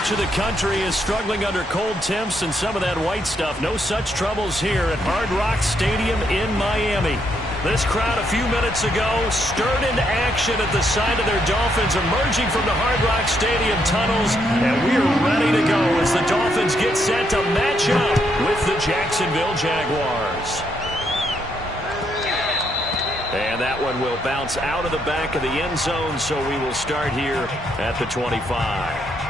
much of the country is struggling under cold temps and some of that white stuff. No such troubles here at Hard Rock Stadium in Miami. This crowd a few minutes ago stirred into action at the side of their Dolphins emerging from the Hard Rock Stadium tunnels. And we're ready to go as the Dolphins get set to match up with the Jacksonville Jaguars. And that one will bounce out of the back of the end zone, so we will start here at the 25.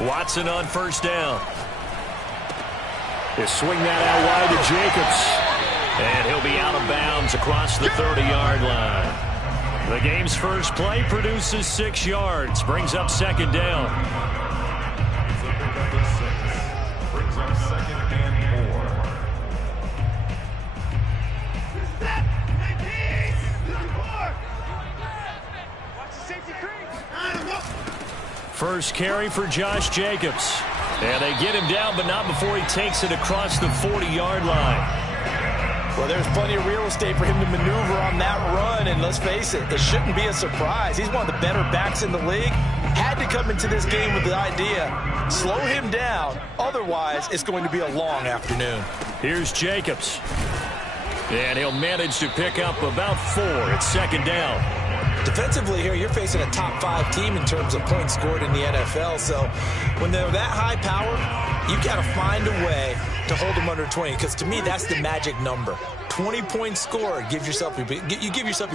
Watson on first down. He'll swing that out wide to Jacobs. And he'll be out of bounds across the 30-yard line. The game's first play produces 6 yards. Brings up second down. Brings up second and 4. First carry for Josh Jacobs. And they get him down, but not before he takes it across the 40-yard line. Well, there's plenty of real estate for him to maneuver on that run, and let's face it, it shouldn't be a surprise. He's one of the better backs in the league. Had to come into this game with the idea, slow him down, otherwise it's going to be a long afternoon. Here's Jacobs. And he'll manage to pick up about 4 at second down. Defensively here, you're facing a top 5 team in terms of points scored in the NFL. So when they're that high powered, you got to find a way to hold them under 20. Because to me, that's the magic number. 20 points scored, you give yourself your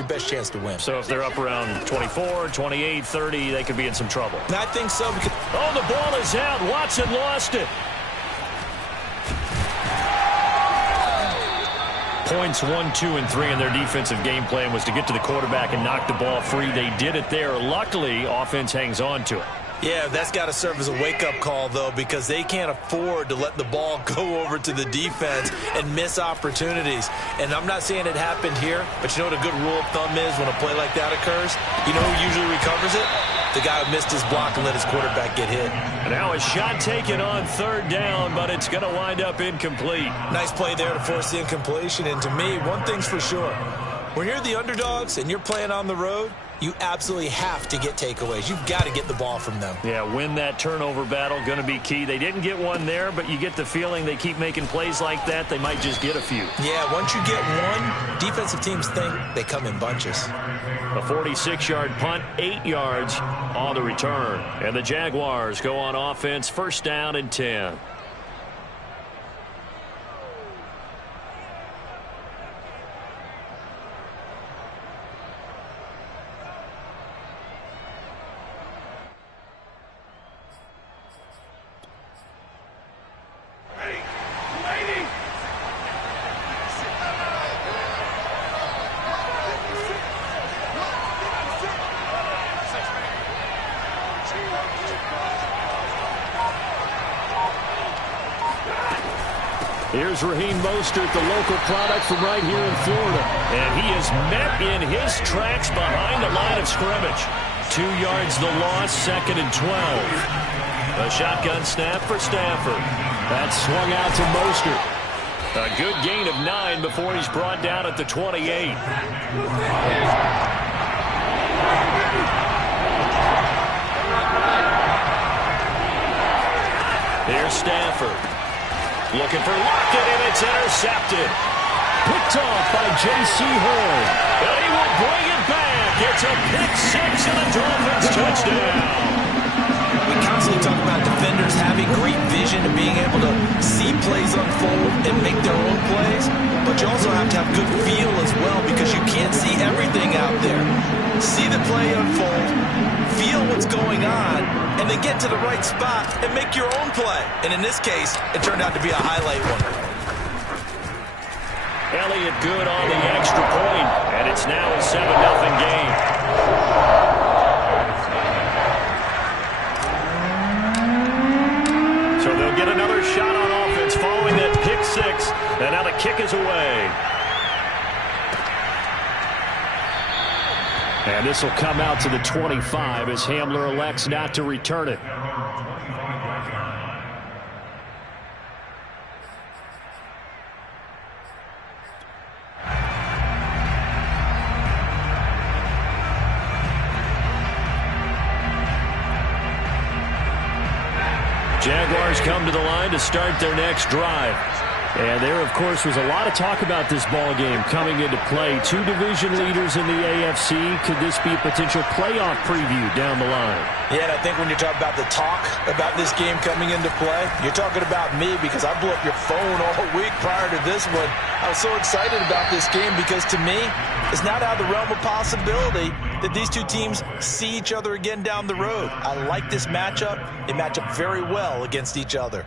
best chance to win. So if they're up around 24, 28, 30, they could be in some trouble. And I think so. Because the ball is out. Watson lost it. Points 1, 2, and 3 in their defensive game plan was to get to the quarterback and knock the ball free. They did it there. Luckily, offense hangs on to it. Yeah, that's got to serve as a wake-up call, though, because they can't afford to let the ball go over to the defense and miss opportunities. And I'm not saying it happened here, but you know what a good rule of thumb is when a play like that occurs? You know who usually recovers it? The guy who missed his block and let his quarterback get hit. And now a shot taken on third down, but it's going to wind up incomplete. Nice play there to force the incompletion. And to me, one thing's for sure. When you're the underdogs and you're playing on the road, you absolutely have to get takeaways. You've got to get the ball from them. Yeah, win that turnover battle, going to be key. They didn't get one there, but you get the feeling they keep making plays like that, they might just get a few. Yeah, once you get one, defensive teams think they come in bunches. A 46-yard punt, 8 yards on the return. And the Jaguars go on offense, first down and 10. Here's Raheem Mostert, the local product from right here in Florida. And he is met in his tracks behind the line of scrimmage. 2 yards the loss, second and 12. A shotgun snap for Stafford. That's swung out to Mostert. A good gain of 9 before he's brought down at the 28. Here's Stafford. Looking for Lockett, and it's intercepted. Picked off by J.C. Horn. And he will bring it back. It's a pick 6 and a Dolphins touchdown. We constantly talk about defenders having great vision and being able to see plays unfold and make their own plays. But you also have to have good feel as well because you can't see everything out there. See the play unfold, feel what's going on, and then get to the right spot and make your own play. And in this case, it turned out to be a highlight one. Elliott good on the extra point, and it's now a 7-0 game. They'll get another shot on offense following that pick six. And now the kick is away. And this will come out to the 25 as Hamler elects not to return it. Jaguars come to the line to start their next drive. And there, of course, was a lot of talk about this ball game coming into play. Two division leaders in the AFC. Could this be a potential playoff preview down the line? Yeah, and I think when you talk about the talk about this game coming into play, you're talking about me because I blew up your phone all week prior to this one. I was so excited about this game because to me, it's not out of the realm of possibility that these two teams see each other again down the road. I like this matchup. They match up very well against each other.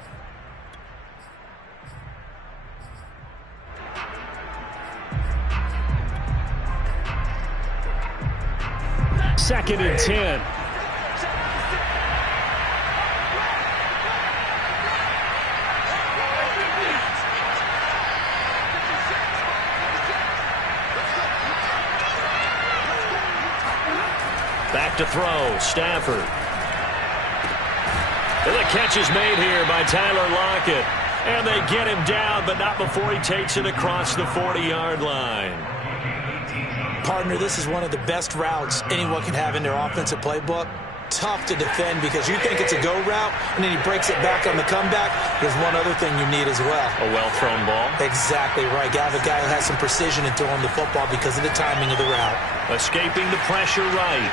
Second and 10. Back to throw, Stafford. And the catch is made here by Tyler Lockett. And they get him down, but not before he takes it across the 40-yard line. Partner, this is one of the best routes anyone can have in their offensive playbook. Tough to defend because you think it's a go route, and then he breaks it back on the comeback. There's one other thing you need as well. A well-thrown ball. Exactly right. You have a guy who has some precision in throwing the football because of the timing of the route. Escaping the pressure right.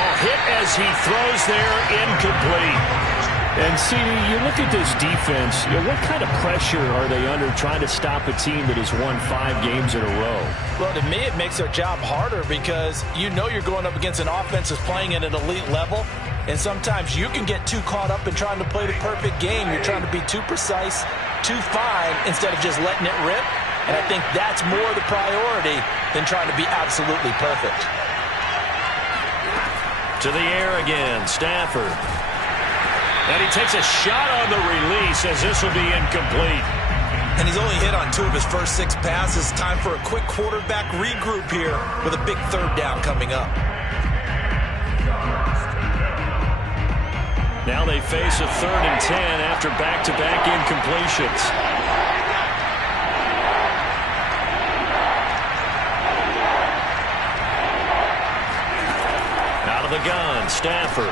Oh, hit as he throws there, incomplete. And, CD, you look at this defense, what kind of pressure are they under trying to stop a team that has won 5 games in a row? Well, to me, it makes their job harder because you know you're going up against an offense that's playing at an elite level, and sometimes you can get too caught up in trying to play the perfect game. You're trying to be too precise, too fine, instead of just letting it rip. And I think that's more the priority than trying to be absolutely perfect. To the air again, Stafford. And he takes a shot on the release as this will be incomplete. And he's only hit on 2 of his first 6 passes. Time for a quick quarterback regroup here with a big third down coming up. Now they face a 3rd and 10 after back-to-back incompletions. Out of the gun, Stafford.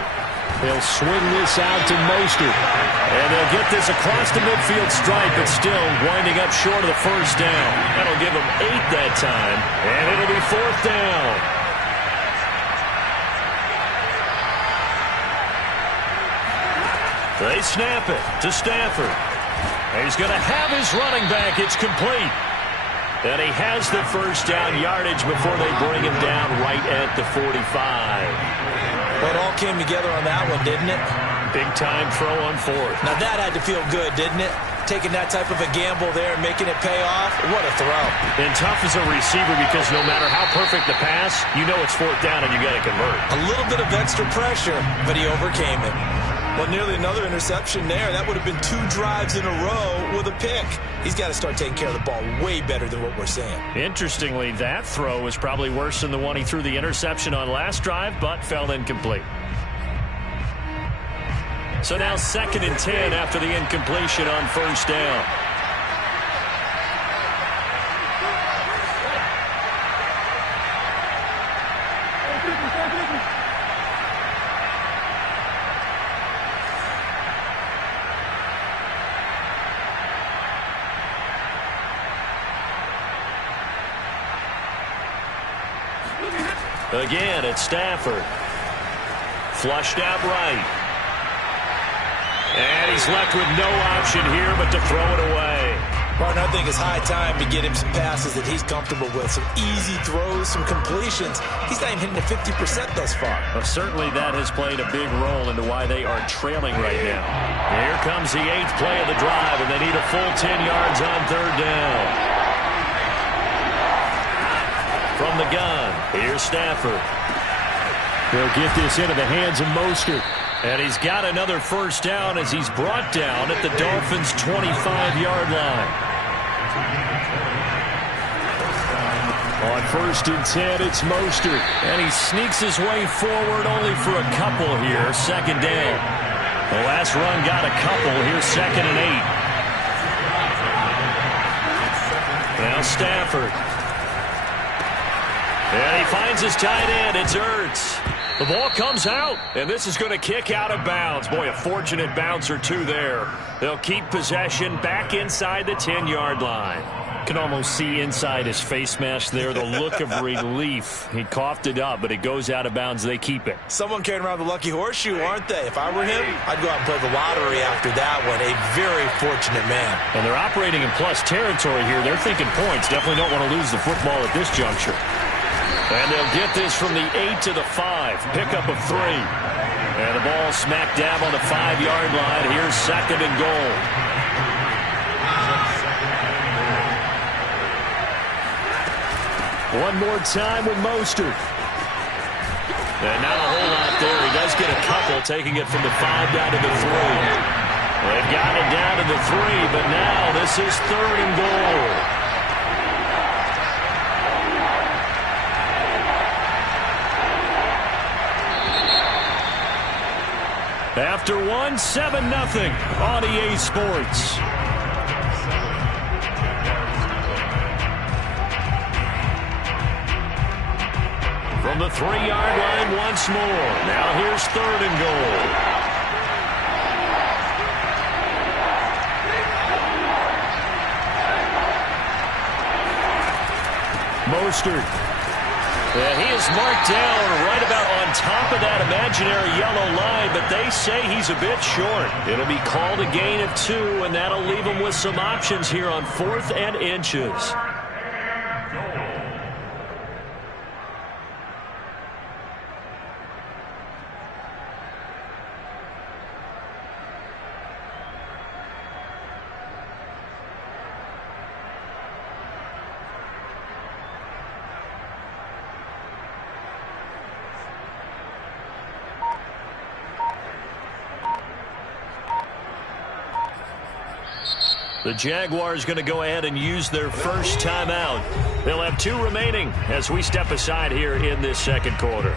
They'll swing this out to Mostert. And they'll get this across the midfield stripe, but still winding up short of the first down. That'll give them 8 that time, and it'll be 4th down. They snap it to Stafford. And he's going to have his running back. It's complete. And he has the first down yardage before they bring him down right at the 45. Well, it all came together on that one, didn't it? Big-time throw on 4th. Now, that had to feel good, didn't it? Taking that type of a gamble there and making it pay off. What a throw. And tough as a receiver because no matter how perfect the pass, you know it's 4th down and you got to convert. A little bit of extra pressure, but he overcame it. Well, nearly another interception there. That would have been 2 drives in a row with a pick. He's got to start taking care of the ball way better than what we're seeing. Interestingly, that throw was probably worse than the one he threw the interception on last drive, but fell incomplete. So now 2nd and 10 after the incompletion on 1st down. Again, it's Stafford. Flushed out right. And he's left with no option here but to throw it away. Martin, I think it's high time to get him some passes that he's comfortable with. Some easy throws, some completions. He's not even hitting the 50% thus far. Well, certainly that has played a big role into why they are trailing right now. Here comes the 8th play of the drive, and they need a full 10 yards on 3rd down. From the gun, here's Stafford. They'll get this into the hands of Mostert. And he's got another first down as he's brought down at the Dolphins' 25-yard line. On 1st and 10, it's Mostert. And he sneaks his way forward only for a couple here. 2nd down. The last run got a couple. Here's 2nd and 8. Now Stafford. And he finds his tight end. It's Ertz. The ball comes out, and this is going to kick out of bounds. Boy, a fortunate bounce or two there. They'll keep possession back inside the 10-yard line. Can almost see inside his face mask there the look of relief. He coughed it up, but it goes out of bounds. They keep it. Someone carrying around the lucky horseshoe, aren't they? If I were him, I'd go out and play the lottery after that one. A very fortunate man. And they're operating in plus territory here. They're thinking points. Definitely don't want to lose the football at this juncture. And they'll get this from the 8 to the 5. Pickup of 3. And the ball smack dab on the 5-yard line. Here's 2nd and goal. One more time with Mostert. And not a whole lot there. He does get a couple, taking it from the 5 down to the 3. They've got it down to the 3, but now this is 3rd and goal. After one, 7-0 on EA Sports. From the 3-yard line once more. Now here's 3rd and goal. Mostert. Yeah, he is marked down right about on top of that imaginary yellow line, but they say he's a bit short. It'll be called a gain of 2, and that'll leave him with some options here on 4th and inches. The Jaguars going to go ahead and use their first timeout. They'll have 2 remaining as we step aside here in this 2nd quarter.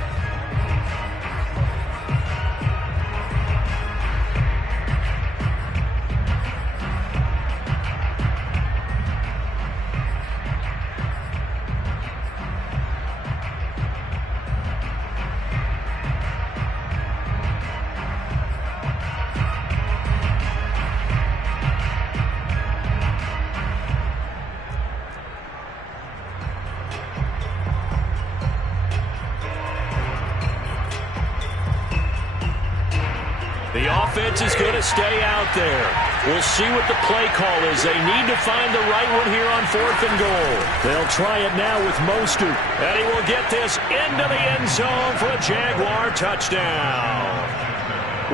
The offense is going to stay out there. We'll see what the play call is. They need to find the right one here on 4th and goal. They'll try it now with Mostert. And he will get this into the end zone for a Jaguar touchdown.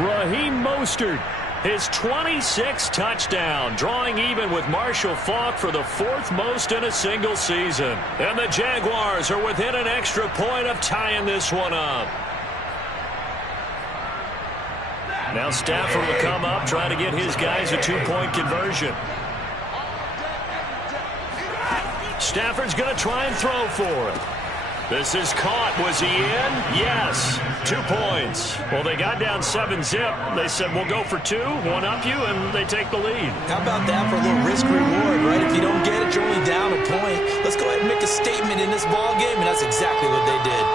Raheem Mostert, his 26th touchdown, drawing even with Marshall Faulk for the 4th most in a single season. And the Jaguars are within an extra point of tying this one up. Now Stafford will come up, trying to get his guys a 2-point conversion. Stafford's going to try and throw for it. This is caught. Was he in? Yes. 2 points. Well, they got down 7-zip. They said, we'll go for 2, one up you, and they take the lead. How about that for a little risk-reward, right? If you don't get it, you're only down a point. Let's go ahead and make a statement in this ball game, and that's exactly what they did.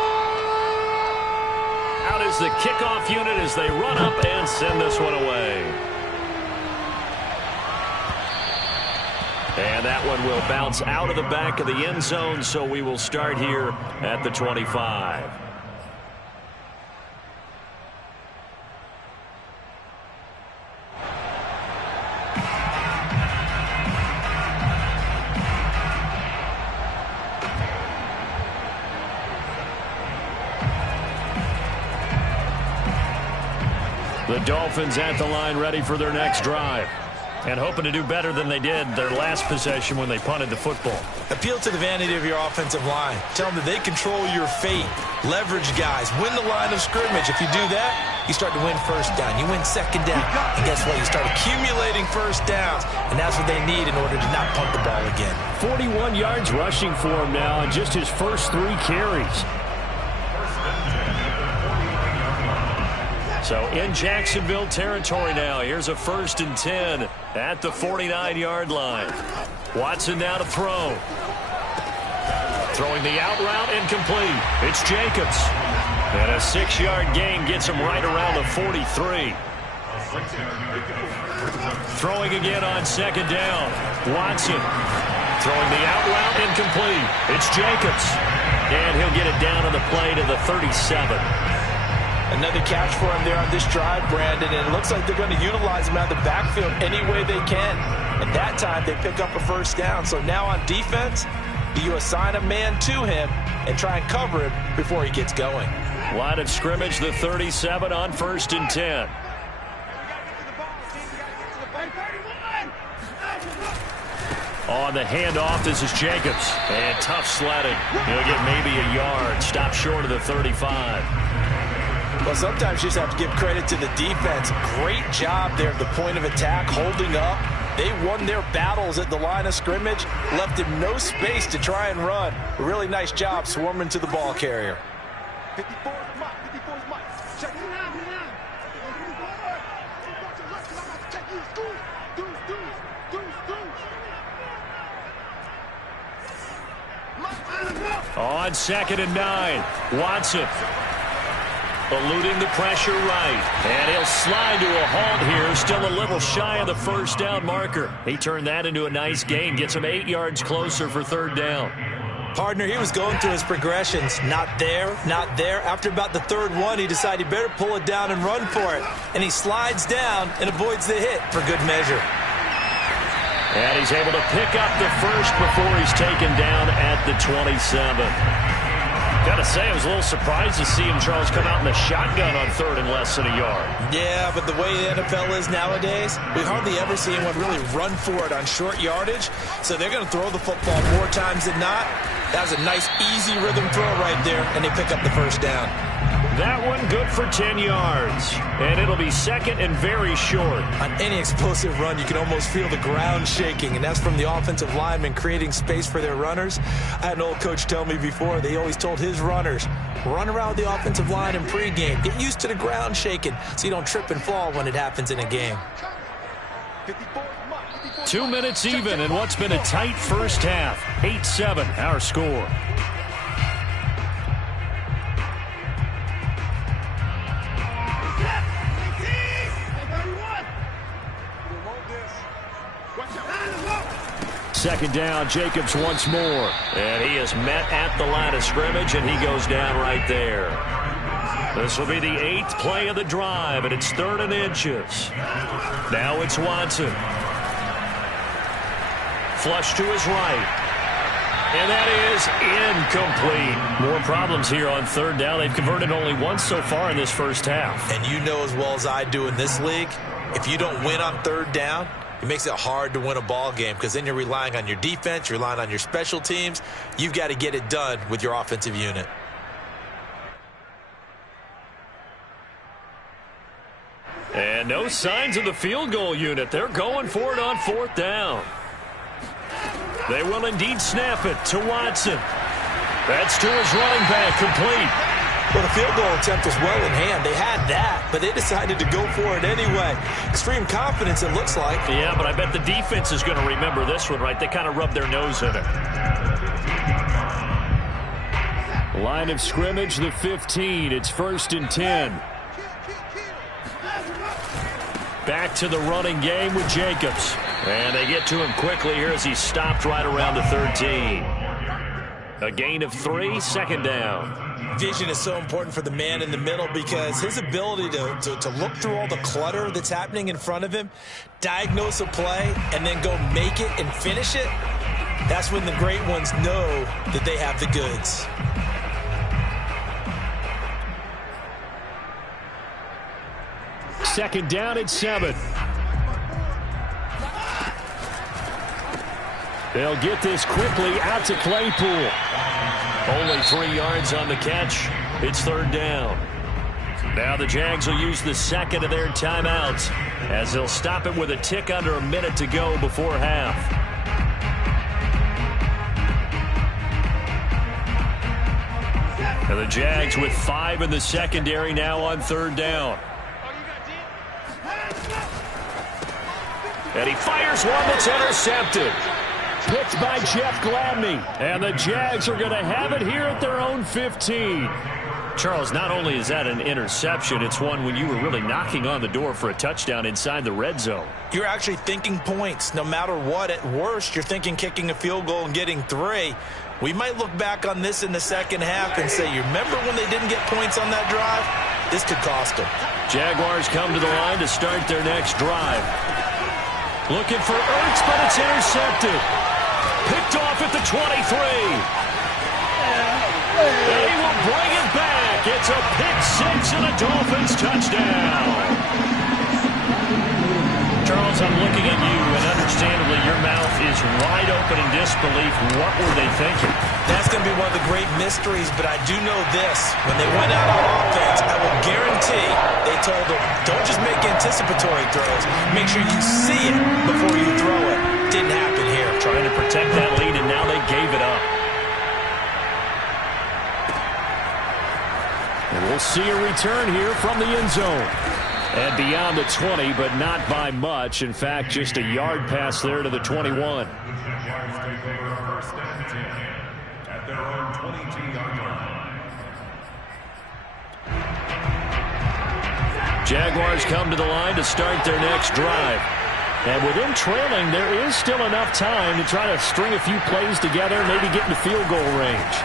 Out is the kickoff unit as they run up and send this one away. And that one will bounce out of the back of the end zone, so we will start here at the 25. The Dolphins at the line ready for their next drive. And hoping to do better than they did their last possession when they punted the football. Appeal to the vanity of your offensive line. Tell them that they control your fate. Leverage guys. Win the line of scrimmage. If you do that, you start to win first down. You win second down. And guess what? You start accumulating first downs. And that's what they need in order to not punt the ball again. 41 yards rushing for him now in just his first 3 carries. So in Jacksonville territory now. Here's a 1st and 10 at the 49-yard line. Watson now to throw. Throwing the out route incomplete. It's Jacobs. And a 6-yard gain gets him right around the 43. Throwing again on 2nd down. Watson. Throwing the out route incomplete. It's Jacobs. And he'll get it down on the play to the 37. Another catch for him there on this drive, Brandon, and it looks like they're going to utilize him out of the backfield any way they can. And that time, they pick up a first down. So now on defense, do you assign a man to him and try and cover him before he gets going? Line of scrimmage, the 37 on 1st and 10. On the handoff, this is Jacobs. And tough sledding. He'll get maybe a yard. Stop short of the 35. Well, sometimes you just have to give credit to the defense. Great job there at the point of attack, holding up. They won their battles at the line of scrimmage, left him no space to try and run. A really nice job swarming to the ball carrier. 54 is Mike. 54 is Mike. Check it out. On 2nd and 9, Watson. Eluding the pressure right. And he'll slide to a halt here. Still a little shy of the first down marker. He turned that into a nice gain. Gets him 8 yards closer for 3rd down. Partner, he was going through his progressions. Not there, not there. After about the 3rd one, he decided he better pull it down and run for it. And he slides down and avoids the hit for good measure. And he's able to pick up the first before he's taken down at the 27. Got to say, I was a little surprised to see him, Charles, come out in the shotgun on 3rd and less than a yard. Yeah, but the way the NFL is nowadays, we hardly ever see anyone really run for it on short yardage. So they're going to throw the football more times than not. That was a nice, easy rhythm throw right there, and they pick up the first down. That one good for 10 yards. And it'll be 2nd and very short. On any explosive run, you can almost feel the ground shaking, and that's from the offensive linemen creating space for their runners. I had an old coach tell me before, they always told his runners, run around the offensive line in pregame. Get used to the ground shaking so you don't trip and fall when it happens in a game. 2 minutes even in what's been a tight first half. 8-7, our score. Second down, Jacobs once more. And he is met at the line of scrimmage, and he goes down right there. This will be the 8th play of the drive, and it's 3rd and inches. Now it's Watson. Flush to his right. And that is incomplete. More problems here on 3rd down. They've converted only once so far in this first half. And you know as well as I do in this league, if you don't win on 3rd down, it makes it hard to win a ball game because then you're relying on your defense, you're relying on your special teams. You've got to get it done with your offensive unit. And no signs of the field goal unit. They're going for it on 4th down. They will indeed snap it to Watson. That's to his running back, complete. Well, the field goal attempt was well in hand. They had that, but they decided to go for it anyway. Extreme confidence, it looks like. Yeah, but I bet the defense is going to remember this one, right? They kind of rubbed their nose in it. Line of scrimmage, the 15. It's 1st and 10. Back to the running game with Jacobs. And they get to him quickly here as he's stopped right around the 13. A gain of 3, 2nd down. Vision is so important for the man in the middle because his ability to look through all the clutter that's happening in front of him, diagnose a play, and then go make it and finish it, that's when the great ones know that they have the goods. Second down at 7. They'll get this quickly out to Claypool. Only 3 yards on the catch. It's third down. Now the Jags will use the second of their timeouts as they'll stop it with a tick under a minute to go before half. And the Jags with 5 in the secondary now on third down. And he fires one that's intercepted. Picked by Jeff Gladney. And the Jags are going to have it here at their own 15. Charles, not only is that an interception, it's one when you were really knocking on the door for a touchdown inside the red zone. You're actually thinking points. No matter what, at worst, you're thinking kicking a field goal and getting 3. We might look back on this in the second half and say, you remember when they didn't get points on that drive? This could cost them. Jaguars come to the line to start their next drive. Looking for Ertz, but it's intercepted. Picked off at the 23. They will bring it back. It's a pick 6 and a Dolphins touchdown. Charles, I'm looking at you, and understandably your mouth is wide open in disbelief. What were they thinking? That's going to be one of the great mysteries, but I do know this. When they went out on offense, I will guarantee they told them, don't just make anticipatory throws. Make sure you see it before you throw it. Didn't happen here. Trying to protect that lead, and now they gave it up. And we'll see a return here from the end zone. And beyond the 20, but not by much. In fact, just a yard pass there to the 21. Jaguars take over first and 10 at their own 22-yard line. Jaguars come to the line to start their next drive. And with them trailing, there is still enough time to try to string a few plays together, maybe get into field goal range.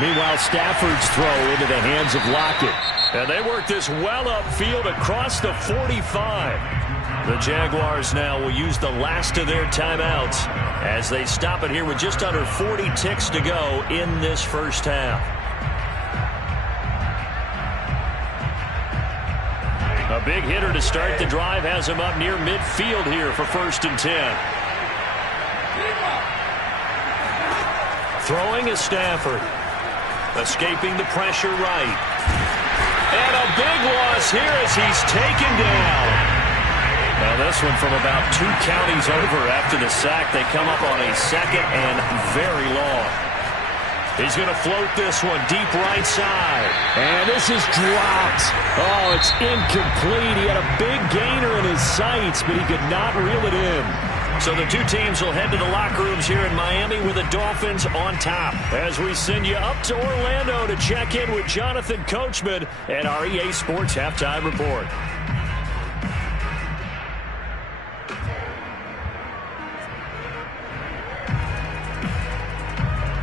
Meanwhile, Stafford's throw into the hands of Lockett. And they work this well upfield across the 45. The Jaguars now will use the last of their timeouts as they stop it here with just under 40 ticks to go in this first half. A big hitter to start the drive has him up near midfield here for first and 10. Throwing is Stafford. Escaping the pressure right. And a big loss here as he's taken down. Now this one from about 2 counties over after the sack. They come up on a second and very long. He's going to float this one deep right side. And this is dropped. Oh, it's incomplete. He had a big gainer in his sights, but he could not reel it in. So the two teams will head to the locker rooms here in Miami with the Dolphins on top. As we send you up to Orlando to check in with Jonathan Coachman and our EA Sports Halftime Report.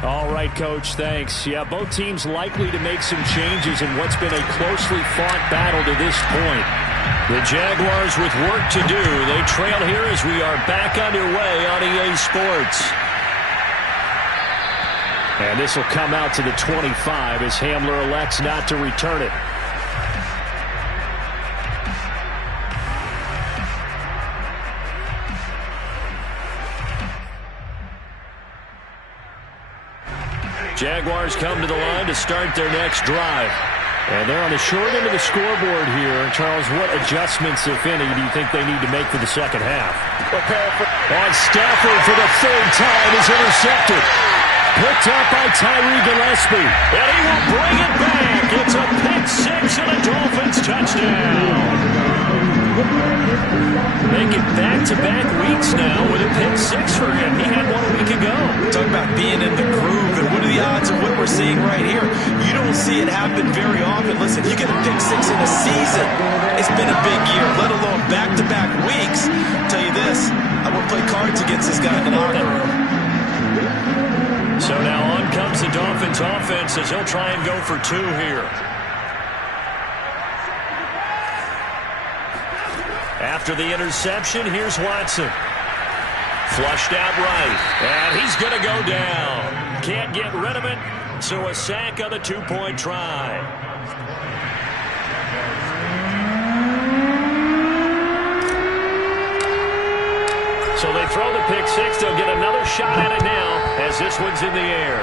All right, Coach, thanks. Yeah, both teams likely to make some changes in what's been a closely fought battle to this point. The Jaguars with work to do. They trail here as we are back underway on EA Sports. And this will come out to the 25 as Hamler elects not to return it. Jaguars come to the line to start their next drive. And they're on the short end of the scoreboard here. Charles, what adjustments, if any, do you think they need to make for the second half? On Stafford for the third time is intercepted. Picked up by Tyree Gillespie. And he will bring it back. It's a pick 6 and a Dolphins touchdown. Making back-to-back weeks now with a pick 6 for him. He had one a week ago. Talk about being in the groove, and what are the odds of what we're seeing right here? You don't see it happen very often. Listen, you get a pick 6 in a season. It's been a big year, let alone back-to-back weeks. Tell you this, I would play cards against this guy in the locker room. So now on comes the Dolphins offense as he'll try and go for 2 here. After the interception, here's Watson. Flushed out right, and he's going to go down. Can't get rid of it, so a sack on the 2-point try. So they throw the pick six. They'll get another shot at it now as this one's in the air.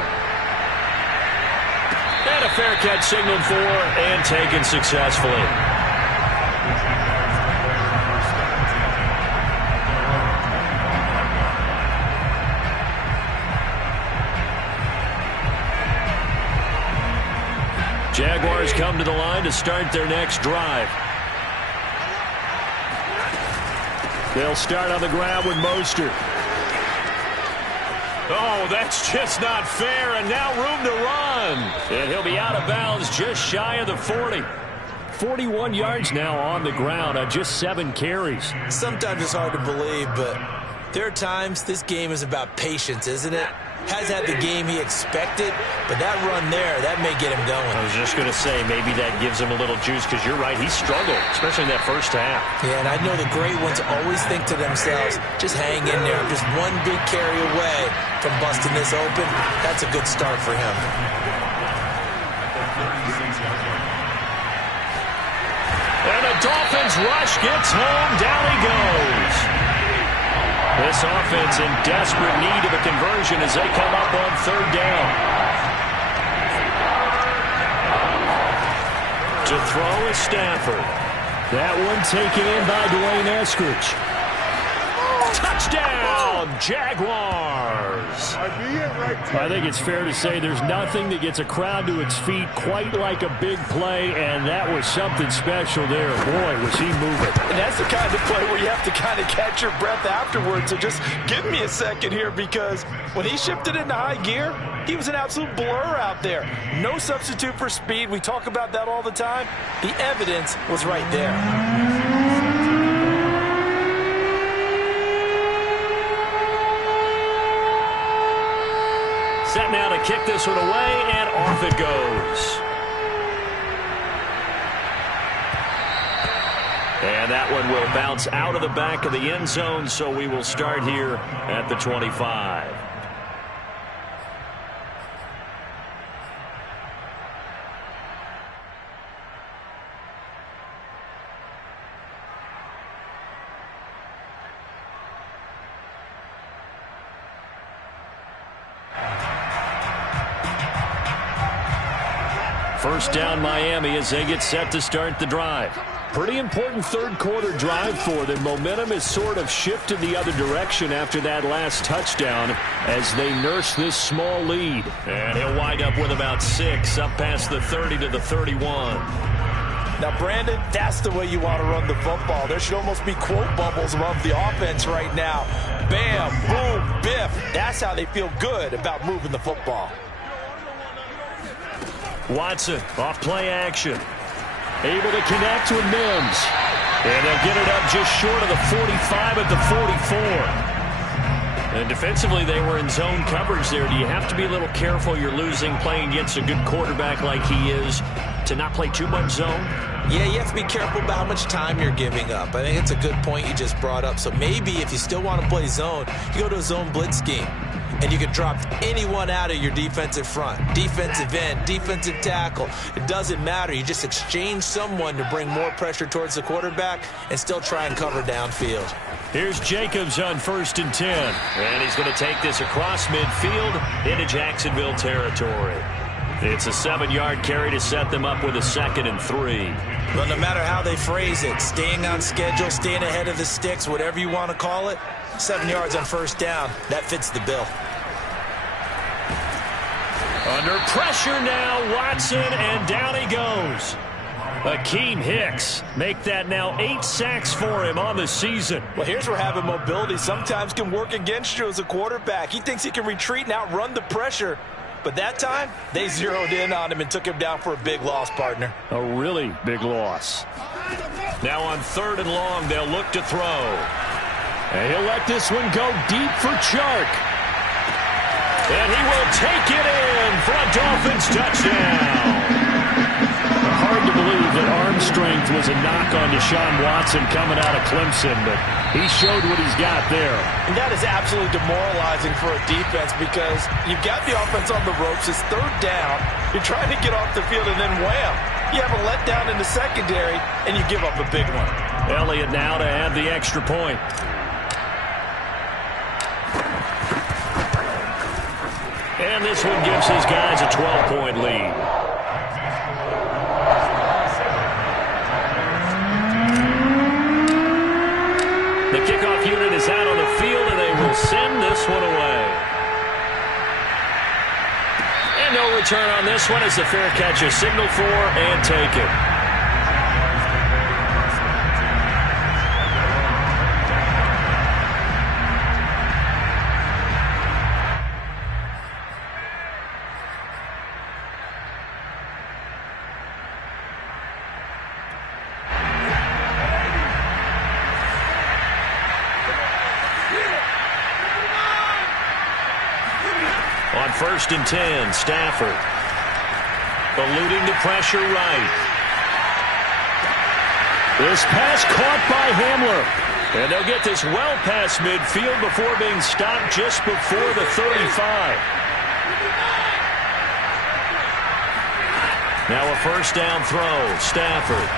And a fair catch signaled for and taken successfully. Jaguars come to the line to start their next drive. They'll start on the ground with Mostert. Oh, that's just not fair, and now room to run. And he'll be out of bounds just shy of the 40. 41 yards now on the ground on just 7 carries. Sometimes it's hard to believe, but there are times this game is about patience, isn't it? Has had the game he expected, but that run there, that may get him going. I was just going to say, maybe that gives him a little juice, because you're right, he struggled, especially in that first half. Yeah, and I know the great ones always think to themselves, just hang in there. I'm just one big carry away from busting this open. That's a good start for him. And the Dolphins rush gets home. Down he goes. This offense in desperate need of a conversion as they come up on third down. To throw is Stafford. That one taken in by Dwayne Eskridge. Touchdown, Jaguars. I think it's fair to say there's nothing that gets a crowd to its feet quite like a big play, and that was something special there. Boy, was he moving. And that's the kind of play where you have to kind of catch your breath afterwards. So just give me a second here, because when he shifted into high gear, he was an absolute blur out there. No substitute for speed. We talk about that all the time. The evidence was right there. Set now to kick this one away, and off it goes. And that one will bounce out of the back of the end zone, so we will start here at the 25. First down Miami as they get set to start the drive. Pretty important third quarter drive for them. Momentum has sort of shifted the other direction after that last touchdown as they nurse this small lead. And he'll wind up with about 6 up past the 30 to the 31. Now, Brandon, that's the way you want to run the football. There should almost be quote bubbles above the offense right now. Bam, boom, biff. That's how they feel good about moving the football. Watson off play action. Able to connect with Mims. And they'll get it up just short of the 45 at the 44. And defensively, they were in zone coverage there. Do you have to be a little careful? You're losing playing against a good quarterback like he is to not play too much zone? Yeah, you have to be careful about how much time you're giving up. I think it's a good point you just brought up. So maybe if you still want to play zone, you go to a zone blitz scheme. And you can drop anyone out of your defensive front. Defensive end, defensive tackle. It doesn't matter. You just exchange someone to bring more pressure towards the quarterback and still try and cover downfield. Here's Jacobs on 1st and 10. And he's going to take this across midfield into Jacksonville territory. It's a 7-yard carry to set them up with a 2nd and 3. Well, no matter how they phrase it, staying on schedule, staying ahead of the sticks, whatever you want to call it, 7 yards on first down, that fits the bill. Under pressure now, Watson, and down he goes. Akeem Hicks make that now 8 sacks for him on the season. Well, here's where having mobility sometimes can work against you as a quarterback. He thinks he can retreat and outrun the pressure. But that time, they zeroed in on him and took him down for a big loss, partner. A really big loss. Now on 3rd and long, they'll look to throw. And he'll let this one go deep for Chark. And he will take it in for a Dolphins touchdown. Hard to believe that arm strength was a knock on Deshaun Watson coming out of Clemson, but he showed what he's got there. And that is absolutely demoralizing for a defense because you've got the offense on the ropes. It's 3rd down. You're trying to get off the field, and then wham, you have a letdown in the secondary, and you give up a big one. Elliott now to add the extra point. And this one gives his guys a 12-point lead. The kickoff unit is out on the field, and they will send this one away. And no return on this one as the fair catch is signaled for and taken. On 1st and 10, Stafford. Eluding the pressure right. This pass caught by Hamler. And they'll get this well past midfield before being stopped just before the 35. Now a first down throw, Stafford.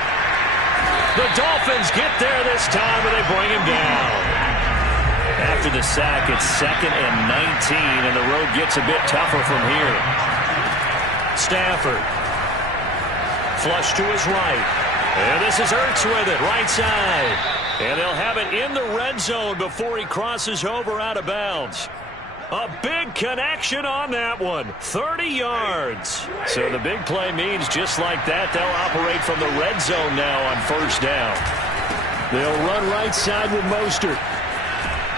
The Dolphins get there this time, and they bring him down. After the sack, it's 2nd and 19, and the road gets a bit tougher from here. Stafford. Flush to his right. And this is Ertz with it, right side. And they'll have it in the red zone before he crosses over out of bounds. A big connection on that one. 30 yards. So the big play means just like that, they'll operate from the red zone now on 1st down. They'll run right side with Mostert.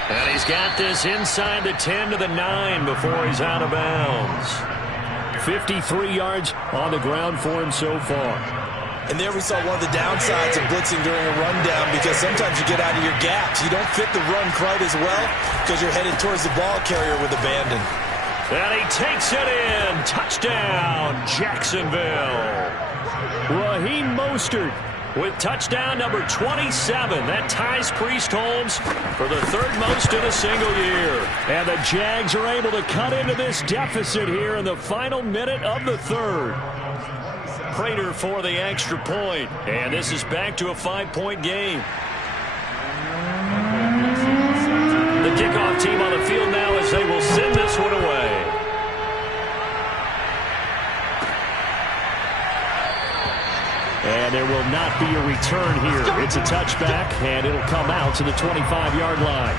And he's got this inside the 10 to the 9 before he's out of bounds. 53 yards on the ground for him so far. And there we saw one of the downsides of blitzing during a rundown, because sometimes you get out of your gaps. You don't fit the run quite as well because you're headed towards the ball carrier with abandon. And he takes it in. Touchdown, Jacksonville. Raheem Mostert with touchdown number 27. That ties Priest Holmes for the 3rd most in a single year. And the Jags are able to cut into this deficit here in the final minute of the 3rd. Prater for the extra point. And this is back to a 5-point game. The kickoff team on the field now as they will send this one away. And there will not be a return here. It's a touchback, and it'll come out to the 25-yard line.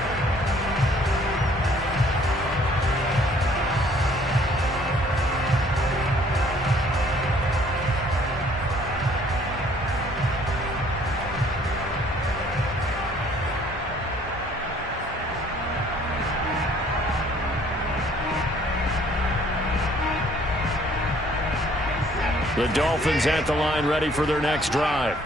The Dolphins at the line, ready for their next drive.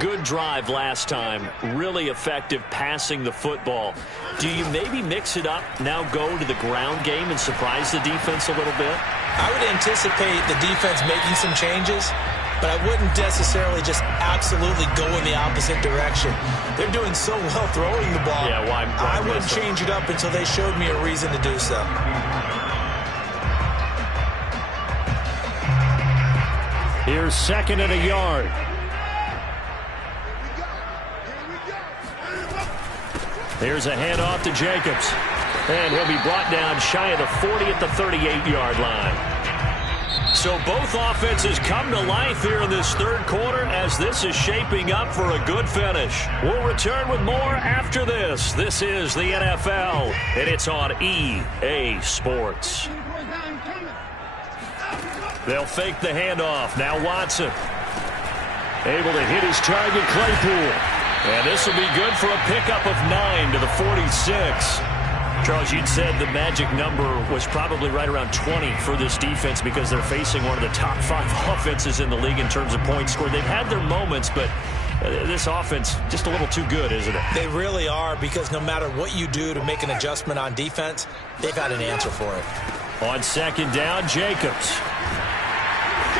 Good drive last time. Really effective passing the football. Do you maybe mix it up, now go to the ground game and surprise the defense a little bit? I would anticipate the defense making some changes, but I wouldn't necessarily just absolutely go in the opposite direction. They're doing so well throwing the ball. Yeah, why I wouldn't change it up until they showed me a reason to do so. Here's 2nd and a yard. Here's a handoff to Jacobs. And he'll be brought down shy of the 40 at the 38-yard line. So both offenses come to life here in this 3rd quarter as this is shaping up for a good finish. We'll return with more after this. This is the NFL, and it's on EA Sports. They'll fake the handoff. Now Watson. Able to hit his target, Claypool. And this will be good for a pickup of 9 to the 46. Charles, you'd said the magic number was probably right around 20 for this defense because they're facing one of the top 5 offenses in the league in terms of points scored. They've had their moments, but this offense just a little too good, isn't it? They really are, because no matter what you do to make an adjustment on defense, they've got an answer for it. On 2nd down, Jacobs.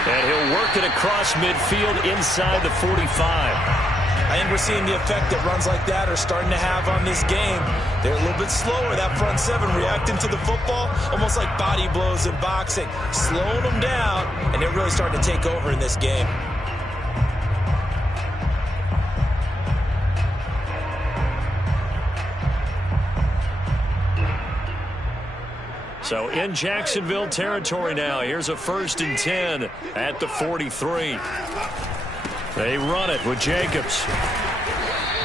And he'll work it across midfield inside the 45. I think we're seeing the effect that runs like that are starting to have on this game. They're a little bit slower, that front 7, reacting to the football, almost like body blows in boxing, slowing them down, and they're really starting to take over in this game. So in Jacksonville territory now. Here's a 1st and 10 at the 43. They run it with Jacobs.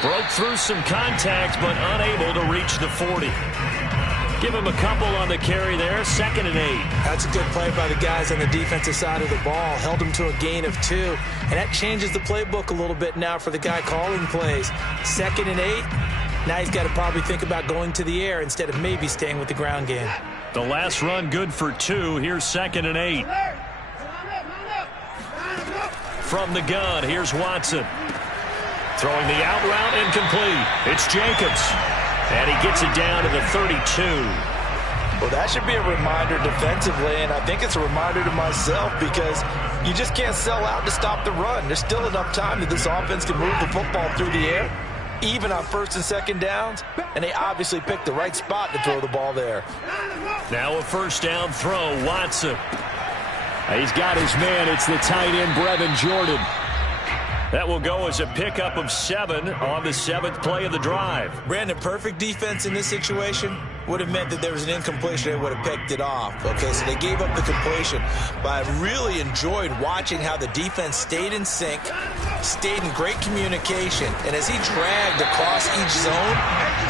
Broke through some contact, but unable to reach the 40. Give him a couple on the carry there. 2nd and 8. That's a good play by the guys on the defensive side of the ball. Held him to a gain of 2. And that changes the playbook a little bit now for the guy calling plays. 2nd and 8. Now he's got to probably think about going to the air instead of maybe staying with the ground game. The last run good for 2. Here's 2nd and 8. From the gun, here's Watson. Throwing the out route incomplete. It's Jacobs. And he gets it down to the 32. Well, that should be a reminder defensively, and I think it's a reminder to myself because you just can't sell out to stop the run. There's still enough time that this offense can move the football through the air, even on 1st and 2nd downs, and they obviously picked the right spot to throw the ball there. Now a 1st down throw, Watson. He's got his man. It's the tight end, Brevin Jordan. That will go as a pickup of 7 on the 7th play of the drive. Brandon, perfect defense in this situation would have meant that there was an incompletion. They would have picked it off. Okay, so they gave up the completion. But I really enjoyed watching how the defense stayed in sync, stayed in great communication. And as he dragged across each zone,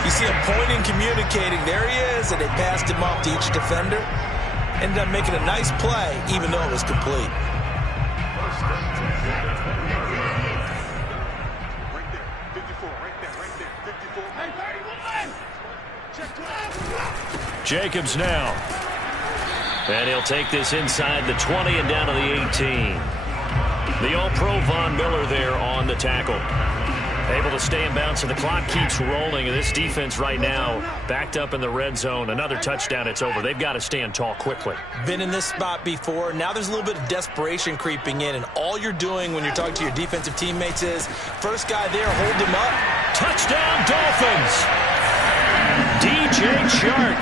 you see him pointing, communicating. There he is, and they passed him off to each defender. Ended up making a nice play, even though it was complete. Jacobs now. And he'll take this inside the 20 and down to the 18. The All-Pro Von Miller there on the tackle. Able to stay in bounds, so the clock keeps rolling. And this defense right now backed up in the red zone. Another touchdown, it's over. They've got to stand tall quickly. Been in this spot before. Now there's a little bit of desperation creeping in. And all you're doing when you're talking to your defensive teammates is, first guy there, hold him up. Touchdown, Dolphins! DJ Chark,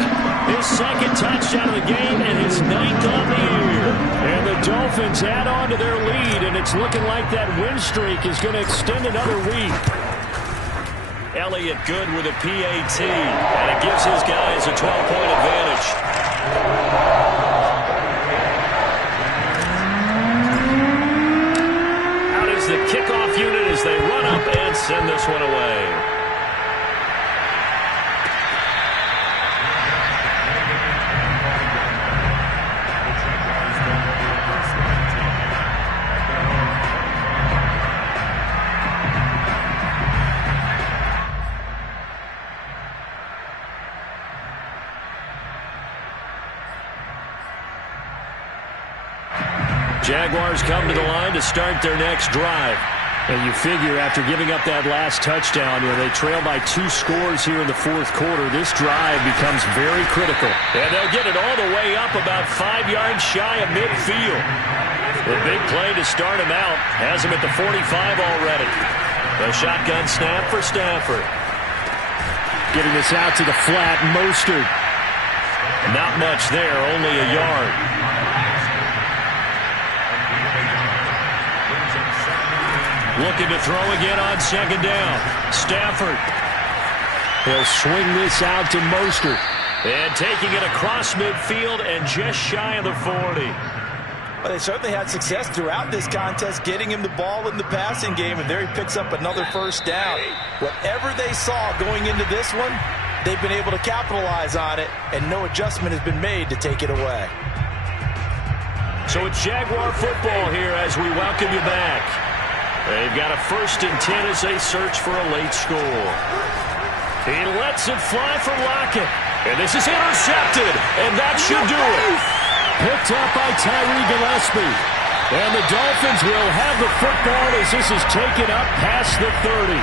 his 2nd touchdown of the game and his 9th on the year. And the Dolphins add on to their lead, and it's looking like that win streak is going to extend another week. Elliott good with a PAT, and it gives his guys a 12-point advantage. Out is the kickoff unit as they run up and send this one away. Jaguars come to the line to start their next drive. And you figure after giving up that last touchdown, they trail by 2 scores here in the 4th quarter. This drive becomes very critical. And they'll get it all the way up about 5 yards shy of midfield. The big play to start him out has him at the 45 already. The shotgun snap for Stafford. Getting this out to the flat, Mostert. Not much there, only a yard. Looking to throw again on 2nd down. Stafford. He'll swing this out to Mostert. And taking it across midfield and just shy of the 40. Well, they certainly had success throughout this contest, getting him the ball in the passing game, and there he picks up another 1st down. Whatever they saw going into this one, they've been able to capitalize on it, and no adjustment has been made to take it away. So it's Jaguar football here as we welcome you back. They've got a 1st and 10 as they search for a late score. He lets it fly for Lockett. And this is intercepted. And that should do it. Picked up by Tyree Gillespie. And the Dolphins will have the football as this is taken up past the 30.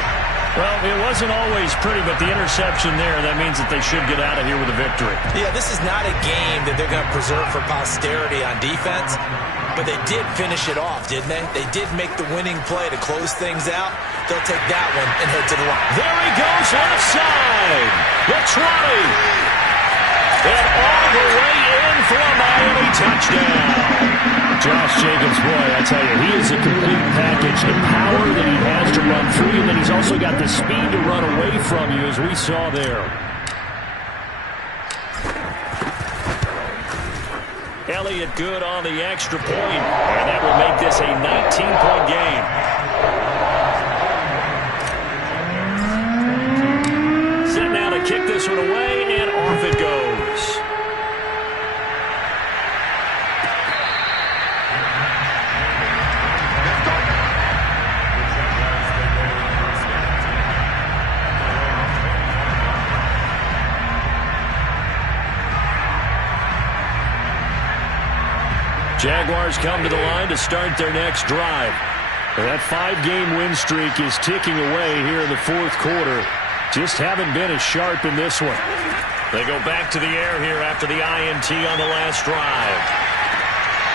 Well, it wasn't always pretty, but the interception there, that means that they should get out of here with a victory. Yeah, this is not a game that they're going to preserve for posterity on defense. But they did finish it off, didn't they? They did make the winning play to close things out. They'll take that one and head to the line. There he goes, left side. The 20. And all the way in for a Miami touchdown. Josh Jacobs, boy, I tell you, he is a complete package. The power that he has to run through, and then he's also got the speed to run away from you, as we saw there. Elliott good on the extra point, and that will make this a 19-point game. Set now to kick this one away, and off it goes. Jaguars come to the line to start their next drive. That 5-game win streak is ticking away here in the fourth quarter. Just haven't been as sharp in this one. They go back to the air here after the INT on the last drive.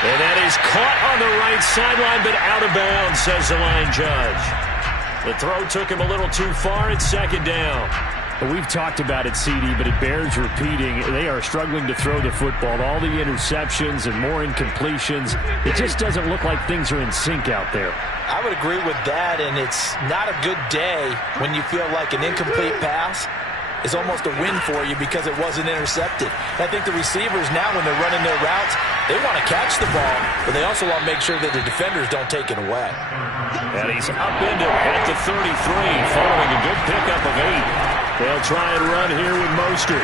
And that is caught on the right sideline, but out of bounds, says the line judge. The throw took him a little too far. It's second down. We've talked about it, CD, but it bears repeating. They are struggling to throw the football. All the interceptions and more incompletions. It just doesn't look like things are in sync out there. I would agree with that, and it's not a good day when you feel like an incomplete pass is almost a win for you because it wasn't intercepted. I think the receivers now, when they're running their routes, they want to catch the ball, but they also want to make sure that the defenders don't take it away. And he's up into it at the 33, following a good pickup of 8. They'll try and run here with Mostert.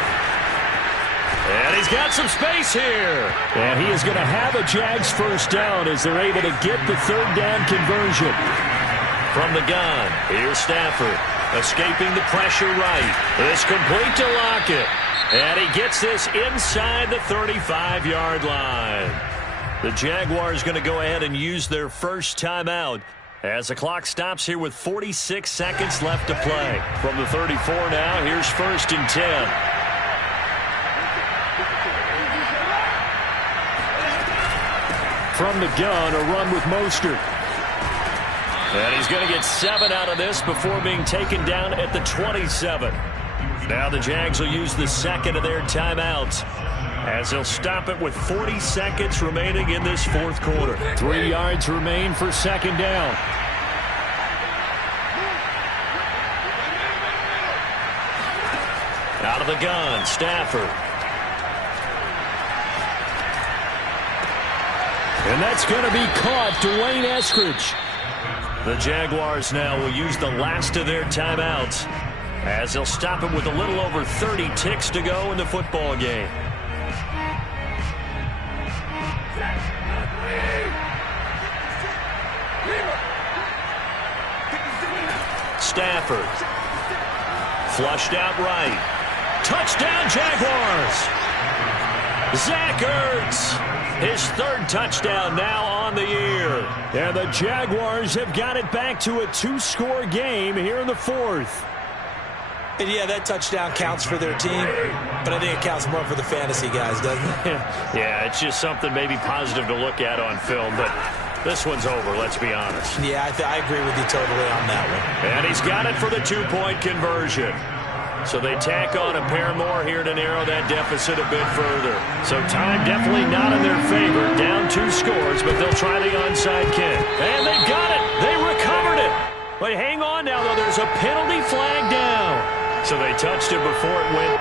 And he's got some space here. And he is going to have a Jags first down as they're able to get the third down conversion. From the gun, here's Stafford. Escaping the pressure right. This complete to Lockett. And he gets this inside the 35-yard line. The Jaguars going to go ahead and use their first timeout as the clock stops here with 46 seconds left to play. From the 34 now, here's 1st and 10. From the gun, a run with Mostert. And he's going to get 7 out of this before being taken down at the 27. Now the Jags will use the second of their timeouts as they'll stop it with 40 seconds remaining in this fourth quarter. 3 yards remain for second down. Out of the gun, Stafford. And that's going to be caught, Dwayne Eskridge. The Jaguars now will use the last of their timeouts as they'll stop it with a little over 30 ticks to go in the football game. Stafford. Flushed out right. Touchdown, Jaguars! Zach Ertz, his 3rd touchdown now on the year. And the Jaguars have got it back to a 2-score game here in the 4th. And yeah, that touchdown counts for their team, but I think it counts more for the fantasy guys, doesn't it? Yeah, it's just something maybe positive to look at on film, but this one's over, let's be honest. Yeah, I agree with you totally on that one. And he's got it for the 2-point conversion. So they tack on a pair more here to narrow that deficit a bit further. So time definitely not in their favor. Down 2 scores, but they'll try the onside kick. And they've got it. They recovered it. But hang on now, though. There's a penalty flag down. So they touched it before it went